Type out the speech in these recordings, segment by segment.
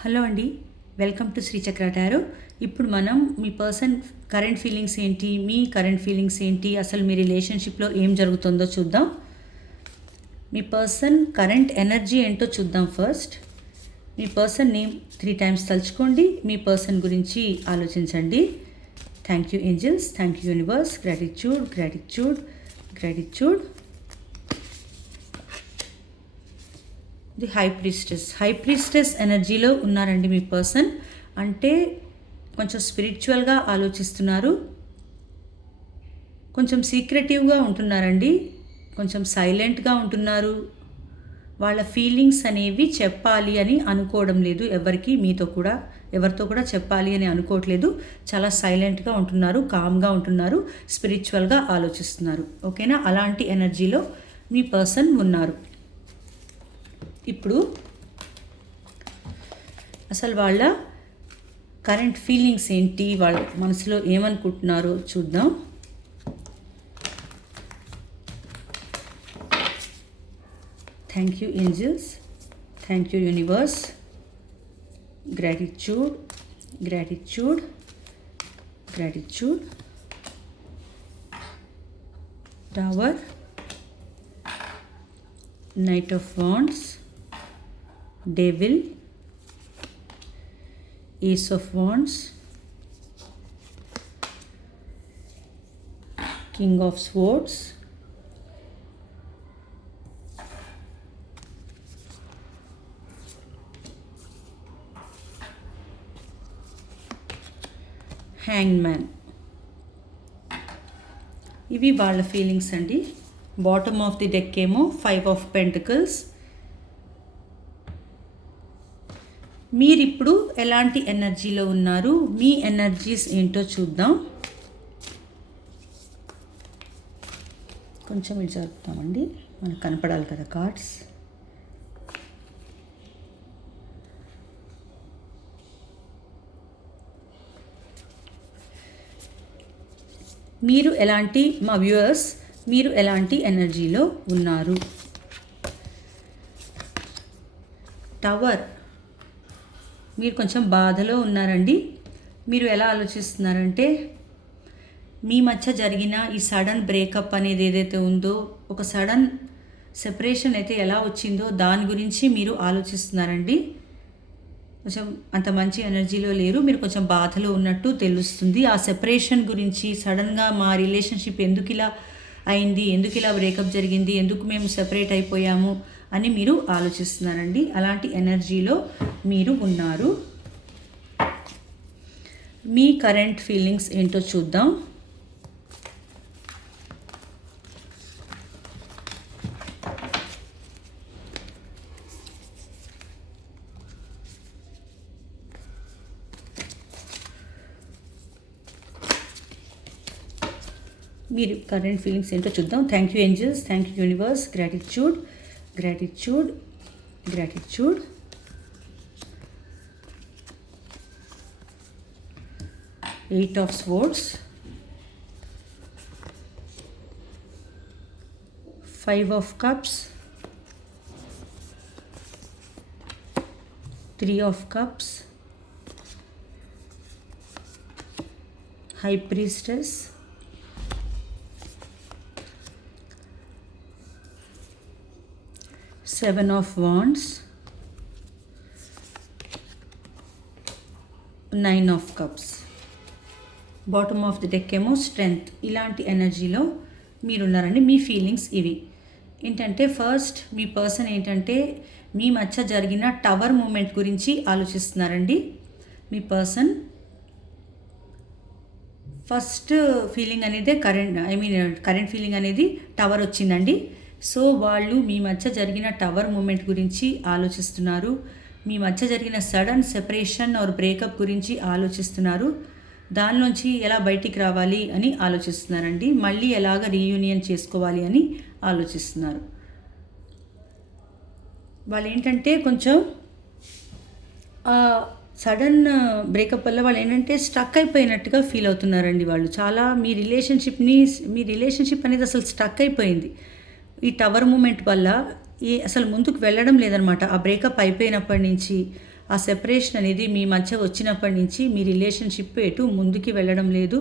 Hello అండి, welcome to Sri Chakra tarot. ఇప్పుడు మనం మీ పర్సన్ కరెంట్ ఫీలింగ్స్ ఏంటి, మీ కరెంట్ ఫీలింగ్స్ ఏంటి, అసలు మీ రిలేషన్షిప్లో ఏం జరుగుతుందో చూద్దాం. మీ పర్సన్ కరెంట్ ఎనర్జీ ఏంటో చూద్దాం. ఫస్ట్ మీ పర్సన్ నేమ్ 3 times తలుచుకోండి. మీ పర్సన్ గురించి ఆలోచించండి. Thank you angels, thank you universe, gratitude gratitude gratitude. The high priestess ఎనర్జీలో ఉన్నారండి మీ పర్సన్. అంటే కొంచెం స్పిరిచువల్గా ఆలోచిస్తున్నారు, కొంచెం సీక్రెటివ్గా ఉంటున్నారండి, కొంచెం సైలెంట్గా ఉంటున్నారు. వాళ్ళ ఫీలింగ్స్ అనేవి చెప్పాలి అని అనుకోవడం లేదు, ఎవరితో కూడా చెప్పాలి అని అనుకోవట్లేదు. చాలా సైలెంట్గా ఉంటున్నారు, కామ్గా ఉంటున్నారు, స్పిరిచువల్గా ఆలోచిస్తున్నారు. ఓకేనా? అలాంటి ఎనర్జీలో మీ పర్సన్ ఉన్నారు. ఇప్పుడు అసలు వాళ్ళ కరెంట్ ఫీలింగ్స్ ఏంటి, వాళ్ళ మనసులో ఏమనుకుంటున్నారో చూద్దాం. Thank you angels, thank you universe, gratitude gratitude gratitude. Tower, Knight of Wands, Devil, Ace of Wands, King of Swords, Hanged Man. ఇవి వాళ్ళ ఫీలింగ్స్ అండి. బాటమ్ ఆఫ్ ది డెక్ ఏమో 5 of Pentacles. మీరిప్పుడు ఎలాంటి ఎనర్జీలో ఉన్నారు, మీ ఎనర్జీస్ ఏంటో చూద్దాం. కొంచెం ఇది జరుపుతామండి, మనకు కనపడాలి కదా కార్డ్స్. మా వ్యూవర్స్ మీరు ఎలాంటి ఎనర్జీలో ఉన్నారు? టవర్, మీరు కొంచెం బాధలో ఉన్నారండి. మీరు ఎలా ఆలోచిస్తున్నారంటే, మీ మధ్య జరిగిన ఈ సడన్ బ్రేకప్ అనేది ఏదైతే ఉందో, ఒక సడన్ సెపరేషన్ అయితే ఎలా వచ్చిందో దాని గురించి మీరు ఆలోచిస్తున్నారండి. కొంచెం అంత మంచి ఎనర్జీలో లేరు, మీరు కొంచెం బాధలో ఉన్నట్టు తెలుస్తుంది. ఆ సెపరేషన్ గురించి, సడన్గా మా రిలేషన్షిప్ ఎందుకు ఇలా అయింది, ఎందుకు ఇలా బ్రేకప్ జరిగింది, ఎందుకు మేము సెపరేట్ అయిపోయాము అని మీరు ఆలోచిస్తున్నారండి. అలాంటి ఎనర్జీలో మీరు ఉన్నారు. మీ కరెంట్ ఫీలింగ్స్ ఏంటో చూద్దాం. మీరు కరెంట్ ఫీలింగ్స్ ఏంటో చూద్దాం. Thank you angels, thank you universe, gratitude gratitude gratitude. Eight of Swords, 5 of Cups, 3 of Cups, High Priestess, Seven of Wands, 9 of Cups. Bottom of the deck ఏమో strength. ఇలాంటి ఎనర్జీలో మీరున్నారండి. మీ feelings ఇవి ఏంటంటే, first మీ person ఏంటంటే మీ మధ్య జరిగిన tower moment గురించి ఆలోచిస్తున్నారండి. మీ పర్సన్ ఫస్ట్ ఫీలింగ్ అనేది కరెంట్ ఫీలింగ్ అనేది టవర్ వచ్చిందండి. సో వాళ్ళు మీ మధ్య జరిగిన టవర్ మూమెంట్ గురించి ఆలోచిస్తున్నారు. మీ మధ్య జరిగిన సడన్ సెపరేషన్ ఆర్ బ్రేకప్ గురించి ఆలోచిస్తున్నారు. దానిలోంచి ఎలా బయటికి రావాలి అని ఆలోచిస్తున్నారండి. మళ్ళీ ఎలాగ రీయూనియన్ చేసుకోవాలి అని ఆలోచిస్తున్నారు. వాళ్ళు ఏంటంటే కొంచెం సడన్ బ్రేకప్ వల్ల వాళ్ళు ఏంటంటే స్టక్ అయిపోయినట్టుగా ఫీల్ అవుతున్నారండి. వాళ్ళు చాలా మీ రిలేషన్షిప్ అనేది అసలు స్టక్ అయిపోయింది. ఈ టవర్ మూమెంట్ వల్ల అసలు ముందుకు వెళ్ళడం లేదనమాట. ఆ బ్రేకప్ అయిపోయినప్పటి నుంచి ఆ సెపరేషన్ అనేది మీ మధ్య వచ్చినప్పటి నుంచి మీ రిలేషన్షిప్ ఎటు ముందుకి వెళ్ళడం లేదు.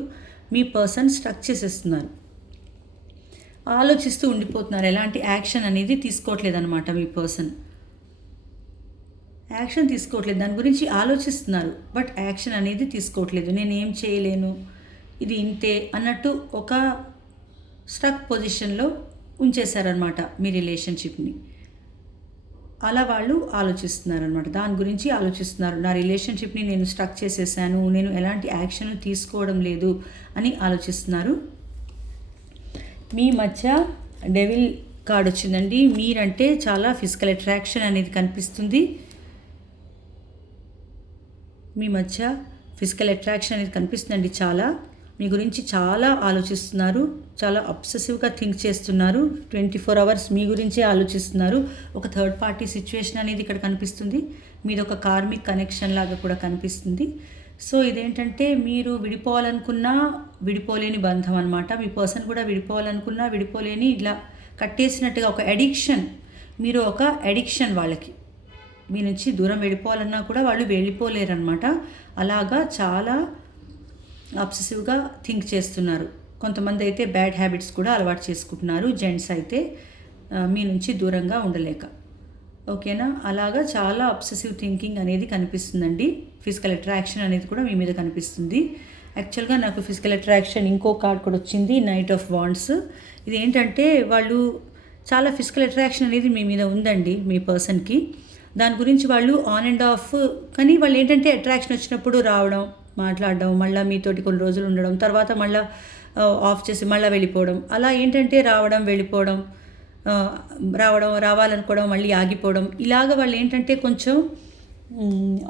మీ పర్సన్ స్ట్రక్ చేసేస్తున్నారు, ఆలోచిస్తూ ఉండిపోతున్నారు. ఎలాంటి యాక్షన్ అనేది తీసుకోవట్లేదు అనమాట. మీ పర్సన్ యాక్షన్ తీసుకోవట్లేదు, దాని గురించి ఆలోచిస్తున్నారు బట్ యాక్షన్ అనేది తీసుకోవట్లేదు. నేనేం చేయలేను, ఇది ఇంతే అన్నట్టు ఒక స్ట్రక్ పొజిషన్లో ఉంచేశారనమాట మీ రిలేషన్షిప్ని. అలా వాళ్ళు ఆలోచిస్తున్నారనమాట, దాని గురించి ఆలోచిస్తున్నారు. నా రిలేషన్షిప్ని నేను స్ట్రక్ చేసేసాను, నేను ఎలాంటి యాక్షన్ తీసుకోవడం లేదు అని ఆలోచిస్తున్నారు. మీ మధ్య డెవిల్ కార్డ్ వచ్చిందండి. మీరంటే చాలా ఫిజికల్ అట్రాక్షన్ అనేది కనిపిస్తుంది. మీ మధ్య ఫిజికల్ అట్రాక్షన్ అనేది కనిపిస్తుందండి. చాలా మీ గురించి చాలా ఆలోచిస్తున్నారు, చాలా అబ్సెసివ్గా థింక్ చేస్తున్నారు. 24 hours మీ గురించే ఆలోచిస్తున్నారు. ఒక థర్డ్ పార్టీ సిచ్యువేషన్ అనేది ఇక్కడ కనిపిస్తుంది. మీది ఒక కార్మిక్ కనెక్షన్ లాగా కూడా కనిపిస్తుంది. సో ఇదేంటంటే మీరు విడిపోవాలనుకున్నా విడిపోలేని బంధం అనమాట. మీ పర్సన్ కూడా విడిపోవాలనుకున్నా విడిపోలేని, ఇలా కట్టేసినట్టుగా ఒక అడిక్షన్. మీరు ఒక అడిక్షన్ వాళ్ళకి. మీ నుంచి దూరం వెళ్ళిపోవాలన్నా కూడా వాళ్ళు వెళ్ళిపోలేరనమాట. అలాగా చాలా అబ్సెసివ్గా థింక్ చేస్తున్నారు. కొంతమంది అయితే బ్యాడ్ హ్యాబిట్స్ కూడా అలవాటు చేసుకుంటున్నారు, జెంట్స్ అయితే మీ నుంచి దూరంగా ఉండలేక. ఓకేనా? అలాగా చాలా అబ్సెసివ్ థింకింగ్ అనేది కనిపిస్తుందండి. ఫిజికల్ అట్రాక్షన్ అనేది కూడా మీ మీద కనిపిస్తుంది. యాక్చువల్గా నాకు ఫిజికల్ అట్రాక్షన్ ఇంకో కార్డ్ కూడా వచ్చింది, నైట్ ఆఫ్ వాండ్స్. ఇది ఏంటంటే వాళ్ళు చాలా ఫిజికల్ అట్రాక్షన్ అనేది మీ మీద ఉందండి మీ పర్సన్కి. దాని గురించి వాళ్ళు ఆన్ అండ్ ఆఫ్, కానీ వాళ్ళు ఏంటంటే అట్రాక్షన్ వచ్చినప్పుడు రావడం, మాట్లాడడం, మళ్ళీ మీతోటి కొన్ని రోజులు ఉండడం, తర్వాత మళ్ళీ ఆఫ్ చేసి మళ్ళీ వెళ్ళిపోవడం, అలా ఏంటంటే రావడం వెళ్ళిపోవడం, రావాలనుకోవడం మళ్ళీ ఆగిపోవడం, ఇలాగ వాళ్ళు ఏంటంటే కొంచెం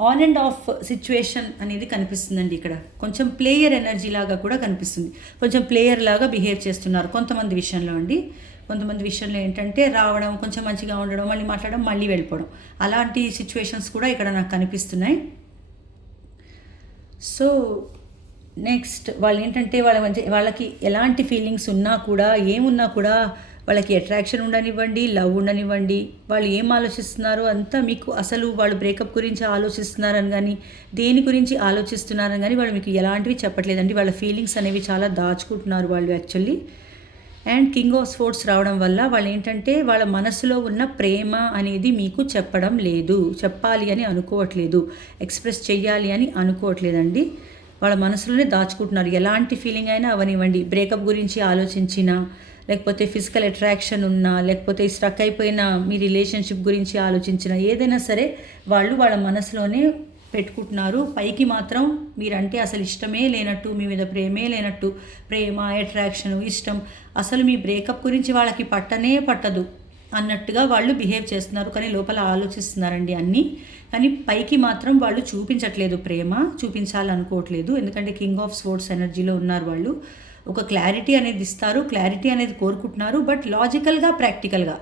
ఆన్ అండ్ ఆఫ్ సిచ్యువేషన్ అనేది కనిపిస్తుందండి. ఇక్కడ కొంచెం ప్లేయర్ ఎనర్జీ లాగా కూడా కనిపిస్తుంది. కొంచెం ప్లేయర్ లాగా బిహేవ్ చేస్తున్నారు కొంతమంది విషయంలో అండి. కొంతమంది విషయంలో ఏంటంటే రావడం, కొంచెం మంచిగా ఉండడం, మళ్ళీ మాట్లాడడం, మళ్ళీ వెళ్ళిపోవడం, అలాంటి సిచ్యువేషన్స్ కూడా ఇక్కడ నాకు కనిపిస్తున్నాయి. సో నెక్స్ట్ వాళ్ళు ఏంటంటే వాళ్ళకి ఎలాంటి ఫీలింగ్స్ ఉన్నా కూడా, ఏమున్నా కూడా, వాళ్ళకి అట్రాక్షన్ ఉండనివ్వండి, లవ్ ఉండనివ్వండి, వాళ్ళు ఏం ఆలోచిస్తున్నారో అంతా మీకు, అసలు వాళ్ళు బ్రేకప్ గురించి ఆలోచిస్తున్నారని కానీ, దేని గురించి ఆలోచిస్తున్నారని కానీ వాళ్ళు మీకు ఎలాంటివి చెప్పట్లేదండి. వాళ్ళ ఫీలింగ్స్ అనేవి చాలా దాచుకుంటున్నారు వాళ్ళు actually. And king of sports రావడం వల్ల వాళ్ళు ఏంటంటే వాళ్ళ మనసులో ఉన్న ప్రేమ అనేది మీకు చెప్పడం లేదు, చెప్పాలి అని అనుకోవట్లేదు, ఎక్స్ప్రెస్ చెయ్యాలి అని అనుకోవట్లేదండి. వాళ్ళ మనసులోనే దాచుకుంటున్నారు. ఎలాంటి ఫీలింగ్ అయినా అవనివ్వండి, బ్రేకప్ గురించి ఆలోచించినా, లేకపోతే ఫిజికల్ అట్రాక్షన్ ఉన్నా, లేకపోతే స్ట్రక్ అయిపోయిన మీ రిలేషన్షిప్ గురించి ఆలోచించినా, ఏదైనా సరే వాళ్ళు వాళ్ళ మనసులోనే పెట్టుకుంటున్నారు. పైకి మాత్రం మీరంటే అసలు ఇష్టమే లేనట్టు, మీ మీద ప్రేమే లేనట్టు, ప్రేమ, అట్రాక్షన్, ఇష్టం, అసలు మీ బ్రేకప్ గురించి వాళ్ళకి పట్టనే పట్టదు అన్నట్టుగా వాళ్ళు బిహేవ్ చేస్తున్నారు. కానీ లోపల ఆలోచిస్తున్నారండి అన్నీ. కానీ పైకి మాత్రం వాళ్ళు చూపించట్లేదు, ప్రేమ చూపించాలనుకోవట్లేదు. ఎందుకంటే కింగ్ ఆఫ్ స్పోర్ట్స్ ఎనర్జీలో ఉన్నారు వాళ్ళు. ఒక క్లారిటీ అనేది ఇస్తారు, క్లారిటీ అనేది కోరుకుంటున్నారు. బట్ లాజికల్గా, ప్రాక్టికల్గా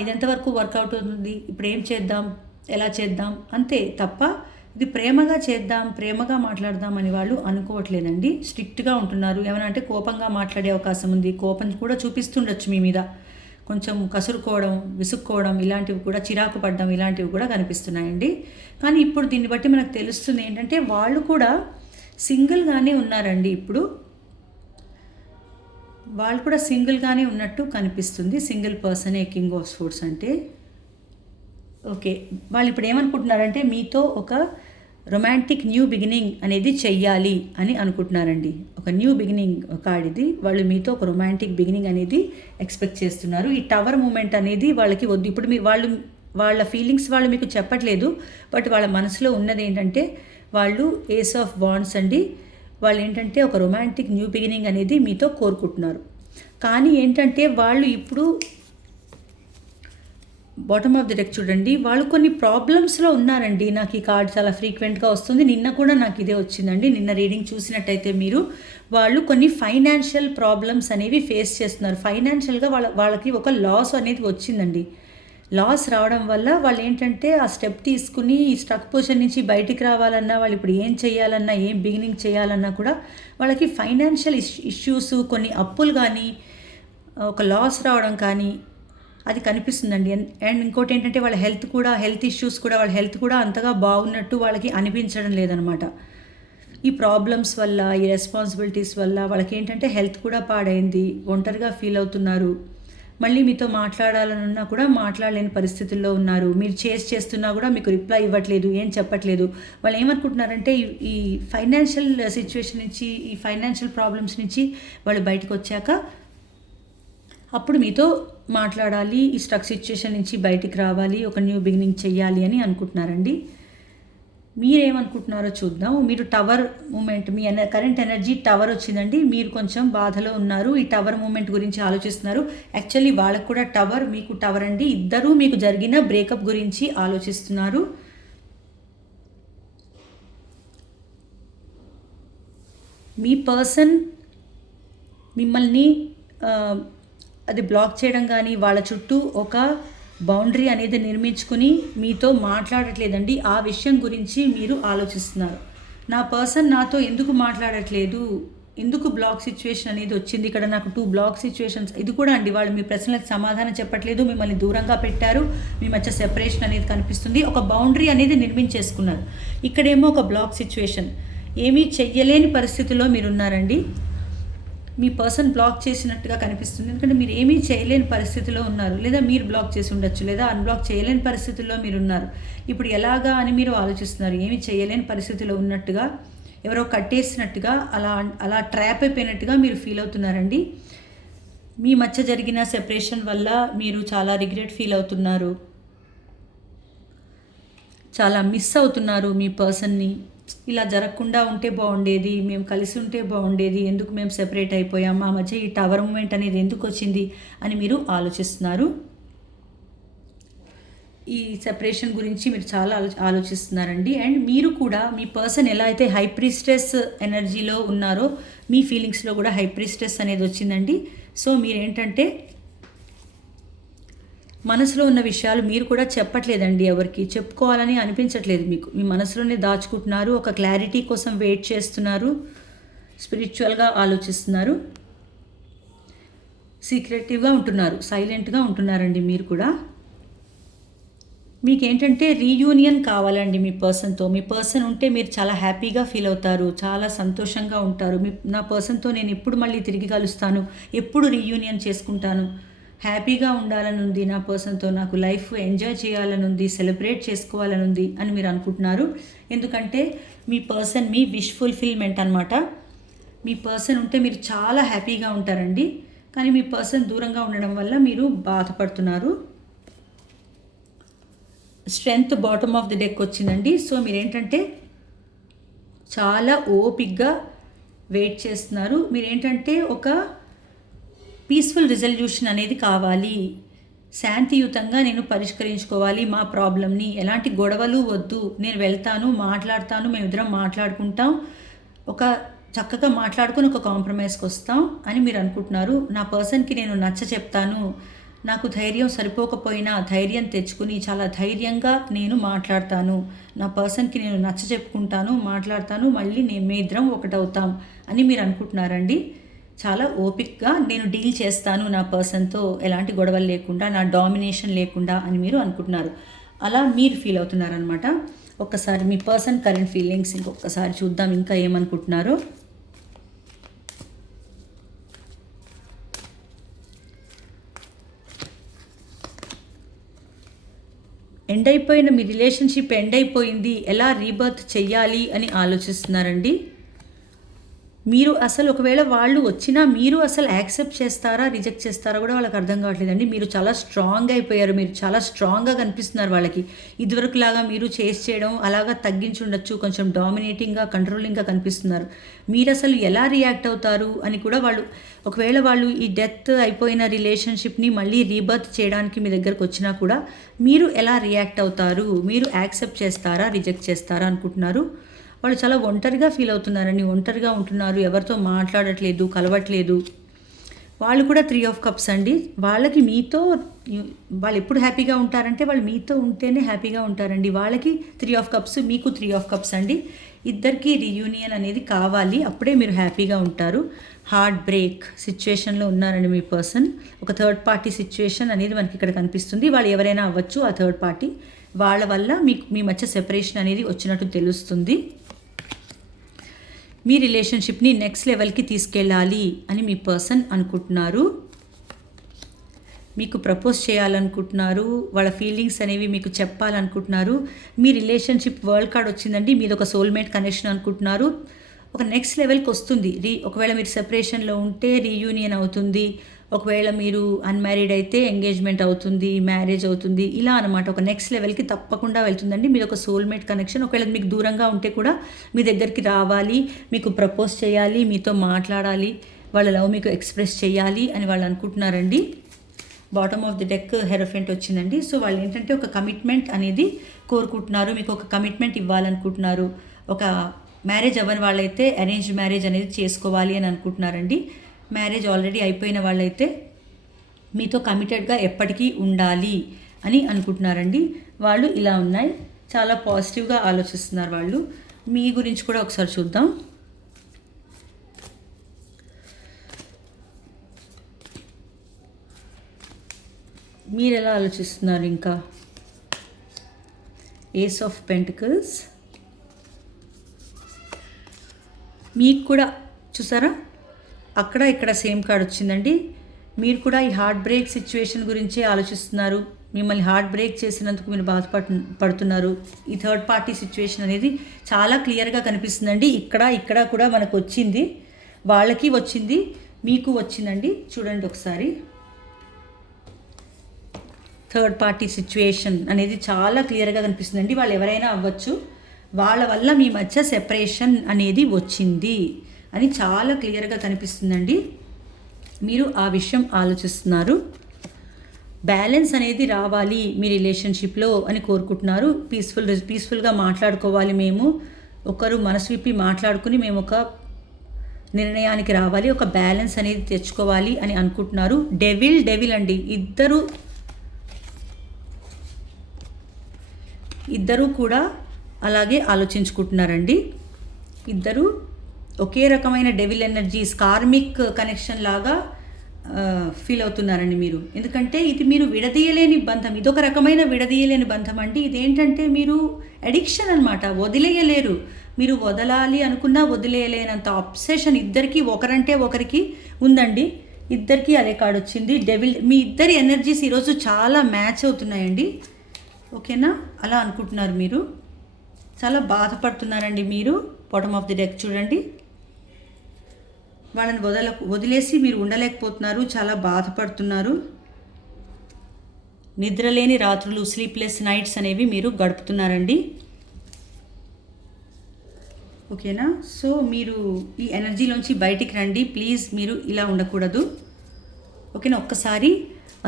ఇది ఎంతవరకు వర్కౌట్ అవుతుంది, ఇప్పుడు ఏం చేద్దాం, ఎలా చేద్దాం, అంతే తప్ప ఇది ప్రేమగా చేద్దాం, ప్రేమగా మాట్లాడదాం అని వాళ్ళు అనుకోవట్లేదండి. స్ట్రిక్ట్గా ఉంటున్నారు. ఏమైనా అంటే కోపంగా మాట్లాడే అవకాశం ఉంది, కోపం కూడా చూపిస్తుండొచ్చు మీ మీద, కొంచెం కసురుకోవడం, విసుక్కోవడం, ఇలాంటివి కూడా, చిరాకు పడడం, ఇలాంటివి కూడా కనిపిస్తున్నాయండి. కానీ ఇప్పుడు దీన్ని బట్టి మనకు తెలుస్తుంది ఏంటంటే వాళ్ళు కూడా సింగిల్గానే ఉన్నారండి. ఇప్పుడు వాళ్ళు కూడా సింగిల్గానే ఉన్నట్టు కనిపిస్తుంది. సింగిల్ పర్సనే కింగ్ ఆఫ్ స్పోర్ట్స్ అంటే. ఓకే, వాళ్ళు ఇప్పుడు ఏమనుకుంటున్నారంటే మీతో ఒక రొమాంటిక్ న్యూ బిగినింగ్ అనేది చెయ్యాలి అని అనుకుంటున్నారండి. ఒక న్యూ బిగినింగ్ కార్డ్ ఇది. వాళ్ళు మీతో ఒక రొమాంటిక్ బిగినింగ్ అనేది ఎక్స్పెక్ట్ చేస్తున్నారు. ఈ టవర్ మూమెంట్ అనేది వాళ్ళకి వద్దు. ఇప్పుడు వాళ్ళ ఫీలింగ్స్ వాళ్ళు మీకు చెప్పట్లేదు, బట్ వాళ్ళ మనసులో ఉన్నది ఏంటంటే వాళ్ళు ఏస్ ఆఫ్ వాండ్స్ అండి. వాళ్ళు ఏంటంటే ఒక రొమాంటిక్ న్యూ బిగినింగ్ అనేది మీతో కోరుకుంటున్నారు. కానీ ఏంటంటే వాళ్ళు ఇప్పుడు బాటమ్ ఆఫ్ ది డెక్ చూడండి, వాళ్ళు కొన్ని ప్రాబ్లమ్స్లో ఉన్నారండి. నాకు ఈ కార్డ్ చాలా ఫ్రీక్వెంట్గా వస్తుంది. నిన్న కూడా నాకు ఇదే వచ్చిందండి. నిన్న రీడింగ్ చూసినట్టయితే మీరు, వాళ్ళు కొన్ని ఫైనాన్షియల్ ప్రాబ్లమ్స్ అనేవి ఫేస్ చేస్తున్నారు. ఫైనాన్షియల్గా వాళ్ళకి ఒక లాస్ అనేది వచ్చిందండి. లాస్ రావడం వల్ల వాళ్ళు ఏంటంటే ఆ స్టెప్ తీసుకుని ఈ స్ట్రక్ పొజిషన్ నుంచి బయటికి రావాలన్నా, వాళ్ళు ఇప్పుడు ఏం చేయాలన్నా, ఏం బిగినింగ్ చేయాలన్నా కూడా వాళ్ళకి ఫైనాన్షియల్ ఇష్యూస్, కొన్ని అప్పులు కానీ, ఒక లాస్ రావడం కానీ, అది కనిపిస్తుందండి. అండ్ ఇంకోటి ఏంటంటే వాళ్ళ హెల్త్ కూడా అంతగా బాగున్నట్టు వాళ్ళకి అనిపించడం లేదనమాట. ఈ ప్రాబ్లమ్స్ వల్ల, ఈ రెస్పాన్సిబిలిటీస్ వల్ల వాళ్ళకేంటంటే హెల్త్ కూడా పాడైంది, ఒంటరిగా ఫీల్ అవుతున్నారు. మళ్ళీ మీతో మాట్లాడాలనున్నా కూడా మాట్లాడలేని పరిస్థితుల్లో ఉన్నారు. మీరు చేస్తున్నా కూడా మీకు రిప్లై ఇవ్వట్లేదు, ఏం చెప్పట్లేదు. వాళ్ళు ఏమనుకుంటున్నారంటే ఈ ఫైనాన్షియల్ సిచ్యువేషన్ నుంచి, ఈ ఫైనాన్షియల్ ప్రాబ్లమ్స్ నుంచి వాళ్ళు బయటకు వచ్చాక అప్పుడు మీతో మాట్లాడాలి, ఈ స్ట్రక్ సిచ్యువేషన్ నుంచి బయటికి రావాలి, ఒక న్యూ బిగినింగ్ చెయ్యాలి అని అనుకుంటున్నారండి. మీరేమనుకుంటున్నారో చూద్దాం. మీరు టవర్ మూమెంట్, మీ కరెంట్ ఎనర్జీ టవర్ వచ్చిందండి. మీరు కొంచెం బాధలో ఉన్నారు, ఈ టవర్ మూమెంట్ గురించి ఆలోచిస్తున్నారు. యాక్చువల్లీ వాళ్ళకు కూడా టవర్, మీకు టవర్ అండి. ఇద్దరూ మీకు జరిగిన బ్రేకప్ గురించి ఆలోచిస్తున్నారు. మీ పర్సన్ మిమ్మల్ని అది బ్లాక్ చేయడం కానీ, వాళ్ళ చుట్టూ ఒక బౌండరీ అనేది నిర్మించుకుని మీతో మాట్లాడట్లేదండి. ఆ విషయం గురించి మీరు ఆలోచిస్తున్నారు. నా పర్సన్ నాతో ఎందుకు మాట్లాడట్లేదు, ఎందుకు బ్లాక్ సిచ్యువేషన్ అనేది వచ్చింది, ఇక్కడ నాకు 2 బ్లాక్ సిచ్యువేషన్స్. ఇది కూడా అండి, వాళ్ళు మీ ప్రశ్నలకు సమాధానం చెప్పట్లేదు, మిమ్మల్ని దూరంగా పెట్టారు, మీ మధ్య సెపరేషన్ అనేది కనిపిస్తుంది. ఒక బౌండరీ అనేది నిర్మించేసుకున్నారు. ఇక్కడేమో ఒక బ్లాక్ సిచ్యువేషన్, ఏమీ చెయ్యలేని పరిస్థితిలో మీరున్నారండి. మీ పర్సన్ బ్లాక్ చేసినట్టుగా కనిపిస్తుంది, ఎందుకంటే మీరు ఏమీ చేయలేని పరిస్థితిలో ఉన్నారు. లేదా మీరు బ్లాక్ చేసి ఉండొచ్చు, లేదా అన్బ్లాక్ చేయలేని పరిస్థితుల్లో మీరు ఉన్నారు. ఇప్పుడు ఎలాగా అని మీరు ఆలోచిస్తున్నారు. ఏమీ చేయలేని పరిస్థితిలో ఉన్నట్టుగా, ఎవరో కట్టేసినట్టుగా, అలా ట్రాప్ అయిపోయినట్టుగా మీరు ఫీల్ అవుతున్నారండి. మీ మధ్య జరిగిన సెపరేషన్ వల్ల మీరు చాలా రిగ్రెట్ ఫీల్ అవుతున్నారు, చాలా మిస్ అవుతున్నారు మీ పర్సన్ని. ఇలా జరగకుండా ఉంటే బాగుండేది, మేము కలిసి ఉంటే బాగుండేది, ఎందుకు మేము సెపరేట్ అయిపోయాం, మా మధ్య ఈ టవర్ మూమెంట్ అనేది ఎందుకు వచ్చింది అని మీరు ఆలోచిస్తున్నారు. ఈ సెపరేషన్ గురించి మీరు చాలా ఆలోచిస్తున్నారండి. అండ్ మీరు కూడా మీ పర్సన్ ఎలా అయితే హై ప్రీస్టెస్ ఎనర్జీలో ఉన్నారో, మీ ఫీలింగ్స్లో కూడా హై ప్రీస్టెస్ అనేది వచ్చిందండి. సో మీరేంటంటే మనసులో ఉన్న విషయాలు మీరు కూడా చెప్పట్లేదండి, ఎవరికి చెప్పుకోవాలని అనిపించట్లేదు మీకు. మీ మనసులోనే దాచుకుంటున్నారు, ఒక క్లారిటీ కోసం వెయిట్ చేస్తున్నారు, స్పిరిచువల్గా ఆలోచిస్తున్నారు, సీక్రెటివ్గా ఉంటున్నారు, సైలెంట్గా ఉంటున్నారండి మీరు కూడా. మీకేంటంటే రీయూనియన్ కావాలండి మీ పర్సన్తో. మీ పర్సన్ ఉంటే మీరు చాలా హ్యాపీగా ఫీల్ అవుతారు, చాలా సంతోషంగా ఉంటారు. నా పర్సన్తో నేను ఎప్పుడు మళ్ళీ తిరిగి కలుస్తాను, ఎప్పుడు రీయూనియన్ చేసుకుంటాను, హ్యాపీగా ఉండాలని ఉంది నా పర్సన్తో, నాకు లైఫ్ ఎంజాయ్ చేయాలని ఉంది, సెలబ్రేట్ చేసుకోవాలని ఉంది అని మీరు అనుకుంటున్నారు. ఎందుకంటే మీ పర్సన్ మీ విష్ ఫుల్ఫిల్మెంట్ అనమాట. మీ పర్సన్ ఉంటే మీరు చాలా హ్యాపీగా ఉంటారండి. కానీ మీ పర్సన్ దూరంగా ఉండడం వల్ల మీరు బాధపడుతున్నారు. Strength bottom of the deck వచ్చిందండి. సో మీరేంటంటే చాలా ఓపిక్గా వెయిట్ చేస్తున్నారు. మీరేంటంటే ఒక పీస్ఫుల్ రిజల్యూషన్ అనేది కావాలి, శాంతియుతంగా నేను పరిష్కరించుకోవాలి మా ప్రాబ్లమ్ని, ఎలాంటి గొడవలు వద్దు, నేను వెళ్తాను, మాట్లాడతాను, మేమిద్దరం మాట్లాడుకుంటాం, ఒక చక్కగా మాట్లాడుకుని ఒక కాంప్రమైజ్కి వస్తాం అని మీరు అనుకుంటున్నారు. నా పర్సన్కి నేను నచ్చ చెప్తాను, నాకు ధైర్యం సరిపోకపోయినా ధైర్యం తెచ్చుకుని చాలా ధైర్యంగా నేను మాట్లాడతాను, నా పర్సన్కి నేను నచ్చ చెప్పుకుంటాను, మాట్లాడతాను, మళ్ళీ మేమిద్దరం ఒకటవుతాం అని మీరు అనుకుంటున్నారండి. చాలా ఓపిక్గా నేను డీల్ చేస్తాను నా పర్సన్తో, ఎలాంటి గొడవలు లేకుండా, నా డామినేషన్ లేకుండా అని మీరు అనుకుంటున్నారు. అలా మీరు ఫీల్ అవుతున్నారనమాట. ఒక్కసారి మీ పర్సన్ కరెంట్ ఫీలింగ్స్ ఇంకొకసారి చూద్దాం, ఇంకా ఏమనుకుంటున్నారో. ఎండ్ అయిపోయిన మీ రిలేషన్షిప్ ఎండ్ అయిపోయింది, ఎలా రీబర్త్ చెయ్యాలి అని ఆలోచిస్తున్నారండి. మీరు అసలు ఒకవేళ వాళ్ళు వచ్చినా మీరు అసలు యాక్సెప్ట్ చేస్తారా, రిజెక్ట్ చేస్తారా కూడా వాళ్ళకి అర్థం కావట్లేదండి. మీరు చాలా స్ట్రాంగ్ అయిపోయారు, మీరు చాలా స్ట్రాంగ్గా కనిపిస్తున్నారు వాళ్ళకి. ఇదివరకు లాగా మీరు చేయడం అలాగా తగ్గించి ఉండొచ్చు, కొంచెం డామినేటింగ్గా, కంట్రోలింగ్గా కనిపిస్తున్నారు. మీరు అసలు ఎలా రియాక్ట్ అవుతారు అని కూడా వాళ్ళు, ఒకవేళ వాళ్ళు ఈ డెత్ అయిపోయిన రిలేషన్షిప్ని మళ్ళీ రీబర్త్ చేయడానికి మీ దగ్గరకు వచ్చినా కూడా మీరు ఎలా రియాక్ట్ అవుతారు, మీరు యాక్సెప్ట్ చేస్తారా, రిజెక్ట్ చేస్తారా అనుకుంటున్నారు. వాళ్ళు చాలా ఒంటరిగా ఫీల్ అవుతున్నారండి, ఒంటరిగా ఉంటున్నారు, ఎవరితో మాట్లాడట్లేదు, కలవట్లేదు. వాళ్ళు కూడా 3 ఆఫ్ కప్స్ అండి. వాళ్ళకి మీతో, వాళ్ళు ఎప్పుడు హ్యాపీగా ఉంటారంటే వాళ్ళు మీతో ఉంటేనే హ్యాపీగా ఉంటారండి. వాళ్ళకి 3 ఆఫ్ కప్స్, మీకు 3 ఆఫ్ కప్స్ అండి. ఇద్దరికి రీయూనియన్ అనేది కావాలి, అప్పుడే మీరు హ్యాపీగా ఉంటారు. హార్ట్ బ్రేక్ సిచ్యువేషన్లో ఉన్నారండి మీ పర్సన్. ఒక థర్డ్ పార్టీ సిచ్యువేషన్ అనేది మనకి ఇక్కడ కనిపిస్తుంది. వాళ్ళు ఎవరైనా అవ్వచ్చు ఆ థర్డ్ పార్టీ. వాళ్ళ వల్ల మీకు మీ మధ్య సెపరేషన్ అనేది వచ్చినట్టు తెలుస్తుంది. మీ రిలేషన్షిప్ని నెక్స్ట్ లెవెల్కి తీసుకెళ్ళాలి అని మీ పర్సన్ అనుకుంటున్నారు. మీకు ప్రపోజ్ చేయాలనుకుంటున్నారు. వాళ్ళ ఫీలింగ్స్ అనేవి మీకు చెప్పాలనుకుంటున్నారు. మీ రిలేషన్షిప్ వరల్డ్ కార్డ్ వచ్చిందండి. మీది ఒక సోల్మేట్ కనెక్షన్ అనుకుంటున్నారు. ఒక నెక్స్ట్ లెవెల్కి వస్తుంది. ఒకవేళ మీరు సెపరేషన్లో ఉంటే రీయూనియన్ అవుతుంది. ఒకవేళ మీరు అన్మ్యారీడ్ అయితే ఎంగేజ్మెంట్ అవుతుంది, మ్యారేజ్ అవుతుంది. ఇలా అనమాట ఒక నెక్స్ట్ లెవెల్కి తప్పకుండా వెళ్తుందండి. మీది ఒక సోల్మేట్ కనెక్షన్. ఒకవేళ మీకు దూరంగా ఉంటే కూడా మీ దగ్గరికి రావాలి, మీకు ప్రపోజ్ చేయాలి, మీతో మాట్లాడాలి, వాళ్ళ లవ్ మీకు ఎక్స్ప్రెస్ చేయాలి అని వాళ్ళు అనుకుంటున్నారండి. Bottom of the deck hierophant వచ్చిందండి. సో వాళ్ళు ఏంటంటే ఒక కమిట్మెంట్ అనేది కోరుకుంటున్నారు. మీకు ఒక కమిట్మెంట్ ఇవ్వాలనుకుంటున్నారు. ఒక మ్యారేజ్ అవ్వని వాళ్ళైతే అరేంజ్ మ్యారేజ్ అనేది చేసుకోవాలి అని అనుకుంటున్నారండి. మ్యారేజ్ ఆల్రెడీ అయిపోయిన వాళ్ళైతే మీతో కమిటెడ్గా ఎప్పటికీ ఉండాలి అని అనుకుంటున్నారండి. వాళ్ళు ఇలా ఉన్నాయి. చాలా పాజిటివ్గా ఆలోచిస్తున్నారు వాళ్ళు. మీ గురించి కూడా ఒకసారి చూద్దాం. మీరు ఎలా ఆలోచిస్తున్నారు? ఇంకా ఏస్ ఆఫ్ పెంటికల్స్. మీకు కూడా చూసారా అక్కడ ఇక్కడ సేమ్ కార్డ్ వచ్చిందండి. మీరు కూడా ఈ హార్ట్ బ్రేక్ సిచ్యువేషన్ గురించి ఆలోచిస్తున్నారు. మిమ్మల్ని హార్ట్ బ్రేక్ చేసినందుకు మీరు బాధపడుతున్నారు. ఈ థర్డ్ పార్టీ సిచ్యువేషన్ అనేది చాలా క్లియర్గా కనిపిస్తుందండి. ఇక్కడ కూడా మనకు వచ్చింది. వాళ్ళకి వచ్చింది, మీకు వచ్చిందండి. చూడండి ఒకసారి. థర్డ్ పార్టీ సిచ్యువేషన్ అనేది చాలా క్లియర్గా కనిపిస్తుందండి. వాళ్ళు ఎవరైనా అవ్వచ్చు. వాళ్ళ వల్ల మీ మధ్య సెపరేషన్ అనేది వచ్చింది అని చాలా క్లియర్గా కనిపిస్తుందండి. మీరు ఆ విషయం ఆలోచిస్తున్నారు. బ్యాలెన్స్ అనేది రావాలి మీ రిలేషన్షిప్లో అని కోరుకుంటున్నారు. పీస్ఫుల్గా మాట్లాడుకోవాలి. మేము ఒకరు మనసు విప్పి మాట్లాడుకుని మేము ఒక నిర్ణయానికి రావాలి, ఒక బ్యాలెన్స్ అనేది తెచ్చుకోవాలి అని అనుకుంటున్నారు. డెవిల్ అండి. ఇద్దరు కూడా అలాగే ఆలోచించుకుంటున్నారండి. ఇద్దరు ఒకే రకమైన డెవిల్ ఎనర్జీస్, కార్మిక్ కనెక్షన్ లాగా ఫీల్ అవుతున్నారండి మీరు. ఎందుకంటే ఇది మీరు విడదీయలేని బంధం. ఇదొక రకమైన విడదీయలేని బంధం అండి. ఇదేంటంటే మీరు అడిక్షన్ అనమాట. వదిలేయలేరు. మీరు వదలాలి అనుకున్నా వదిలేయలేనంత అబ్సెషన్ ఇద్దరికి ఒకరంటే ఒకరికి ఉందండి. ఇద్దరికి అదే కార్డ్ వచ్చింది. డెవిల్. మీ ఇద్దరి ఎనర్జీస్ ఈరోజు చాలా మ్యాచ్ అవుతున్నాయండి. ఓకేనా? అలా అనుకుంటున్నారు మీరు. చాలా బాధపడుతున్నారండి మీరు. బాటమ్ ఆఫ్ ది డెక్ చూడండి. వాళ్ళని వదిలేసి మీరు ఉండలేకపోతున్నారు. చాలా బాధపడుతున్నారు. నిద్రలేని రాత్రులు, స్లీప్లెస్ నైట్స్ అనేవి మీరు గడుపుతున్నారండి. ఓకేనా? సో మీరు ఈ ఎనర్జీలోంచి బయటికి రండి ప్లీజ్. మీరు ఇలా ఉండకూడదు. ఓకేనా? ఒక్కసారి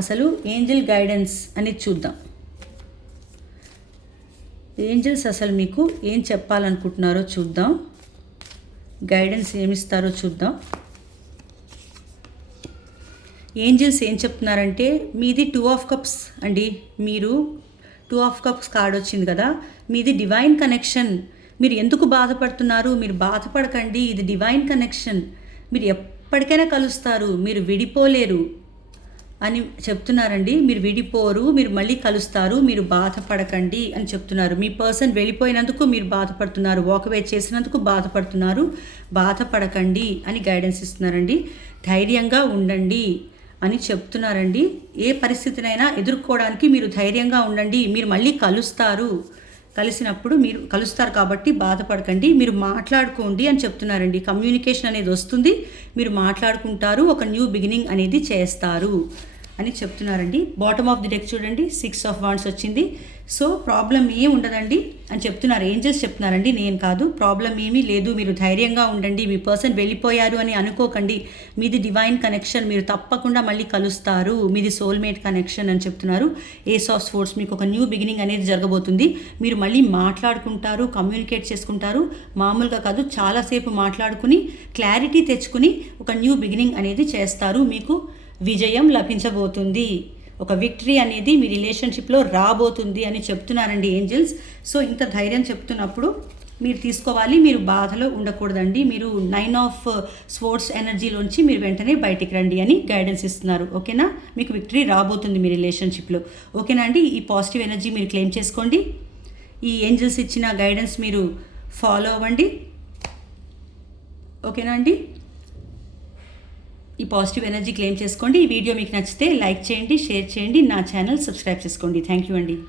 అసలు ఏంజెల్ గైడెన్స్ అనేది చూద్దాం. ఏంజెల్స్ అసలు మీకు ఏం చెప్పాలనుకుంటున్నారో చూద్దాం. గైడెన్స్ ఏమిస్తారో చూద్దాం. ఏంజెల్స్ ఏం చెప్తున్నారంటే మీది 2 ఆఫ్ కప్స్ అండి. మీరు 2 ఆఫ్ కప్స్ కార్డ్ వచ్చింది కదా. మీది డివైన్ కనెక్షన్. మీరు ఎందుకు బాధపడుతున్నారు? మీరు బాధపడకండి. ఇది డివైన్ కనెక్షన్. మీరు ఎప్పటికైనా కలుస్తారు. మీరు విడిపోలేరు అని చెప్తున్నారండి. మీరు విడిపోరు, మీరు మళ్ళీ కలుస్తారు. మీరు బాధపడకండి అని చెప్తున్నారు. మీ పర్సన్ వెళ్ళిపోయినందుకు మీరు బాధపడుతున్నారు. వాకవే చేసినందుకు బాధపడుతున్నారు. బాధపడకండి అని గైడెన్స్ ఇస్తున్నారండి. ధైర్యంగా ఉండండి అని చెప్తున్నారండి. ఏ పరిస్థితినైనా ఎదుర్కోవడానికి మీరు ధైర్యంగా ఉండండి. మీరు మళ్ళీ కలిసినప్పుడు మీరు కలుస్తారు కాబట్టి బాధపడకండి. మీరు మాట్లాడుకోండి అని చెప్తున్నారండి. కమ్యూనికేషన్ అనేది వస్తుంది. మీరు మాట్లాడుకుంటారు. ఒక న్యూ బిగినింగ్ అనేది చేస్తారు అని చెప్తున్నారండి. బాటమ్ ఆఫ్ ది డెక్ చూడండి. 6 ఆఫ్ వాండ్స్ వచ్చింది. సో ప్రాబ్లం ఏం ఉండదండి అని చెప్తున్నారు. ఏంజెల్స్ చెప్తున్నారండి, నేను కాదు. ప్రాబ్లం ఏమీ లేదు. మీరు ధైర్యంగా ఉండండి. మీ పర్సన్ వెళ్ళిపోయారు అని అనుకోకండి. మీది డివైన్ కనెక్షన్. మీరు తప్పకుండా మళ్ళీ కలుస్తారు. మీది సోల్మేట్ కనెక్షన్ అని చెప్తున్నారు. Ace of sports. మీకు ఒక న్యూ బిగినింగ్ అనేది జరగబోతుంది. మీరు మళ్ళీ మాట్లాడుకుంటారు, కమ్యూనికేట్ చేసుకుంటారు. మామూలుగా కాదు, చాలాసేపు మాట్లాడుకుని క్లారిటీ తెచ్చుకుని ఒక న్యూ బిగినింగ్ అనేది చేస్తారు. మీకు విజయం లభించబోతుంది. ఒక విక్టరీ అనేది మీ రిలేషన్షిప్లో రాబోతుంది అని చెప్తున్నారండి ఏంజెల్స్. సో ఇంత ధైర్యం చెప్తున్నప్పుడు మీరు తీసుకోవాలి. మీరు బాధలో ఉండకూడదండి. మీరు 9 ఆఫ్ స్పోర్ట్స్ ఎనర్జీలోంచి మీరు వెంటనే బయటికి రండి అని గైడెన్స్ ఇస్తున్నారు. ఓకేనా? మీకు విక్టరీ రాబోతుంది మీ రిలేషన్షిప్లో. ఓకేనా అండి? ఈ పాజిటివ్ ఎనర్జీ మీరు క్లెయిమ్ చేసుకోండి. ఈ ఏంజల్స్ ఇచ్చిన గైడెన్స్ మీరు ఫాలో అవ్వండి. ఓకేనా అండి? ఈ పాజిటివ్ ఎనర్జీ క్లెయిమ్ చేసుకోండి. ఈ వీడియో మీకు నచ్చితే లైక్ చేయండి, షేర్ చేయండి, నా ఛానల్ సబ్స్క్రైబ్ చేసుకోండి. థ్యాంక్ యూ అండి.